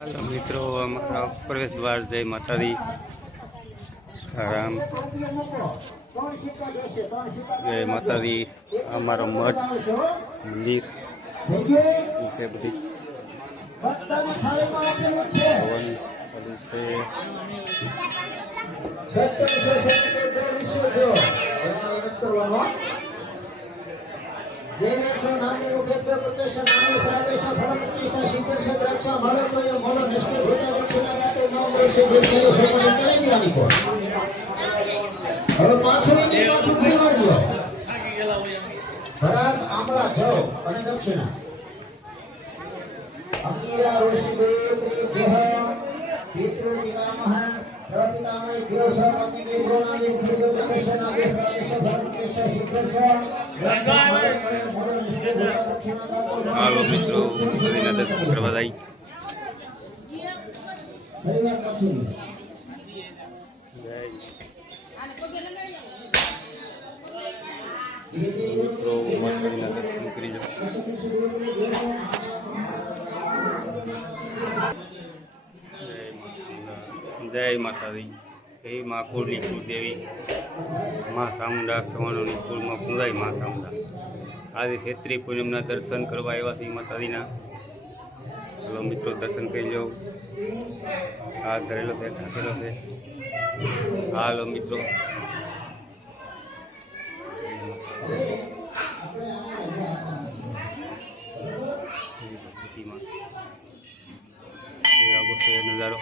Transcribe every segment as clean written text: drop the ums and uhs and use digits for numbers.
Hello मित्रों, हमारा प्रवेश द्वार जय माताजी राम जय माताजी। हमारा मठ मंदिर नीचे बड़ी भवन से हालो मित्रों, माताजीना दर्शन करवा जाई। मित्रों माताजीना दर्शन करी जाओ। जय माताजी। हे माँ कुलनी कुलदेवी माँ चामुंडा सवाणोनी कुल में पूजाई माँ चामुंडा। आज क्षेत्रीय पूनमना दर्शन करवा आव्या छे माताजीना। हेलो मित्रों, दर्शन करी लो। हाथ धरेलो है, ठाकेलो है। हालो मित्रों, नजारो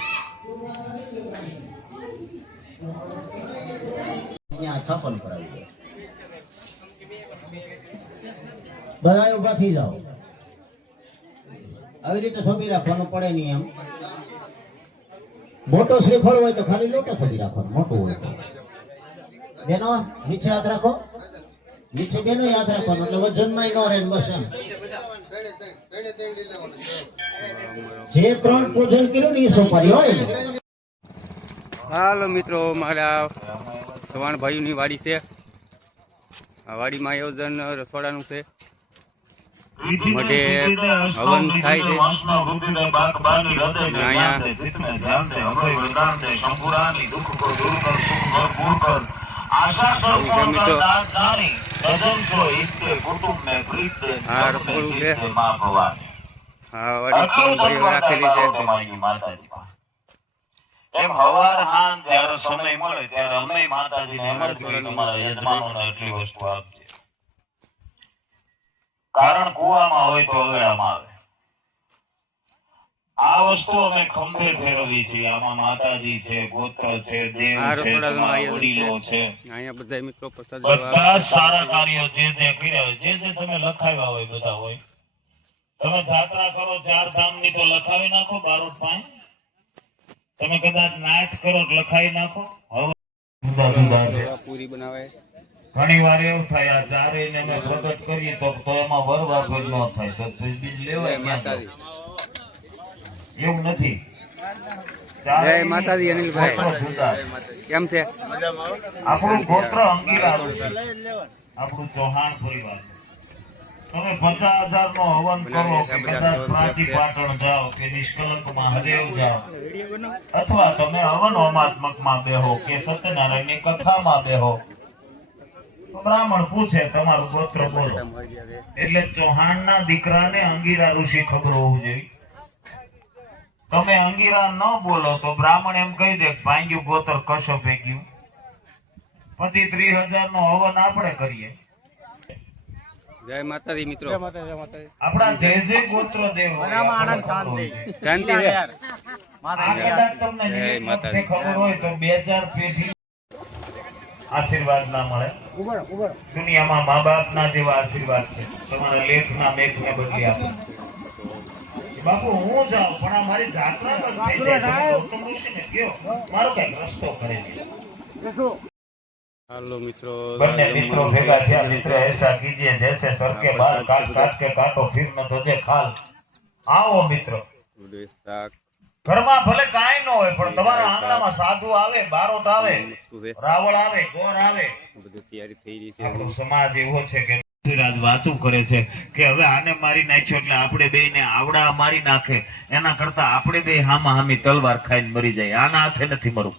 બધા ઉભા થઈ જાઓ। આવી રીતે થોભી રાખવાનું પડે નહીં એમ। મોટો શ્રીફળ હોય તો ખાલી લોટો થોભી રાખવાનો, મોટું હોય તો બેનો નીચે હાથ રાખો, નીચે બેનો હાથ રાખવાનો એટલે વજનમાં ન રહે બસ એમ। જે ત્રણ પૂજન કર્યું ને એ સોપારી હોય ને। हालो मित्रों, मारा सवाण भाईनी वाड़ी से वाड़ी में आयोजन रसोड़ानु छे। मधे हवन थाय छे। એમ હવાર હાંજ જ્યારે સમય મળે ત્યારે અમે માતાજીને એમ જ કહીએ તમારા યજમાનોને એટલી વસ્તુ આપજે, કારણ કુવામાં હોય તો અવેડામાં આવે। આ વસ્તુ અમે ખંભે ફેરવી છે। આમાં માતાજી છે, ગોત્ર છે, દેવ છે, તમારા વડીલો છે, અહીંયા બધા મિત્રો પ્રસાદ બધા સારા કાર્યો જે કર્યા, જે તમે લખાવ્યા હોય બધા હોય। તમે જાત્રા કરો 4 ધામની તો લખાવી નાખો બારોટ પાંચ। તમે કદાચ નાચ કરો લખાઈ નાખો। પૂરી બનાવે। ઘણી વાર એવું થાય આ ચારેયને અમે પ્રગટ કરીએ તો એમાં વરવાફેર ન થાય, તો બીજ લેવાય માતાજી એવું નથી। જય માતાજી અનિલભાઈ, કેમ છે? આપણું ગોત્ર અંગીરા ઋષિ, આપણું ચૌહાણ પરિવાર। તમે 50,000 નો હવન કરો કે કદાચ પ્રાચી પાટણ જાઓ કે નિષ્કલંક મહાદેવ જાઓ, અથવા તમે હવન હોમાત્મકમાં બેહો કે સત્યનારાયણની કથામાં બેહો, તો બ્રાહ્મણ પૂછે તમારું ગોત્ર બોલો, એટલે ચૌહાણના દીકરાને અંગીરા ઋષિ ખબર હોવું જોઈએ। તમે અંગીરા ન બોલો તો બ્રાહ્મણ એમ કહી દે ભાંગ્યું ગોત્ર કશો ભેગ્યું, પછી 30,000 નો હવન આપણે કરીએ। જય માતાજી મિત્રો। આપણા જે ગોત્ર દેવ શાંતિ છે। તમને ખબર હોય તો 2000 પેઢી આશીર્વાદ ના મળે દુનિયામાં। મા બાપ ના જેવા આશીર્વાદ છે, તમારા લેખ ના મેઘ ને બદલી આપે। બાપુ હું જાઉં પણ આ મારી જાત્રા બંધ થઈ જાય, ગૌતમ ઋષિને કયો મારો કઈક રસ્તો કરે। हेलो मित्रों, બંને મિત્રો ભેગા થયા। મિત્ર ऐसा कीजिए जैसे सर के बाल काट काट के काटो फिर न तुझे खाल। आओ મિત્રો, ઘરમાં ભલે કાંઈ ન હોય પણ તમારા આંગણામાં સાધુ આવે, બારોટ આવે, રાવળ આવે, ગોર આવે, બધી તૈયારી થઈ રહી છે। આપણો સમાજ એવો છે કે આજ વાતું કરે છે કે હવે આને મારી નાખ્યો એટલે આપણે બે ને આવડા મારી નાખે એના કરતા આપણે બે હામા હામી તલવાર ખાઈને મરી જાય. આના હાથે નથી મરવું.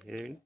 ધીરે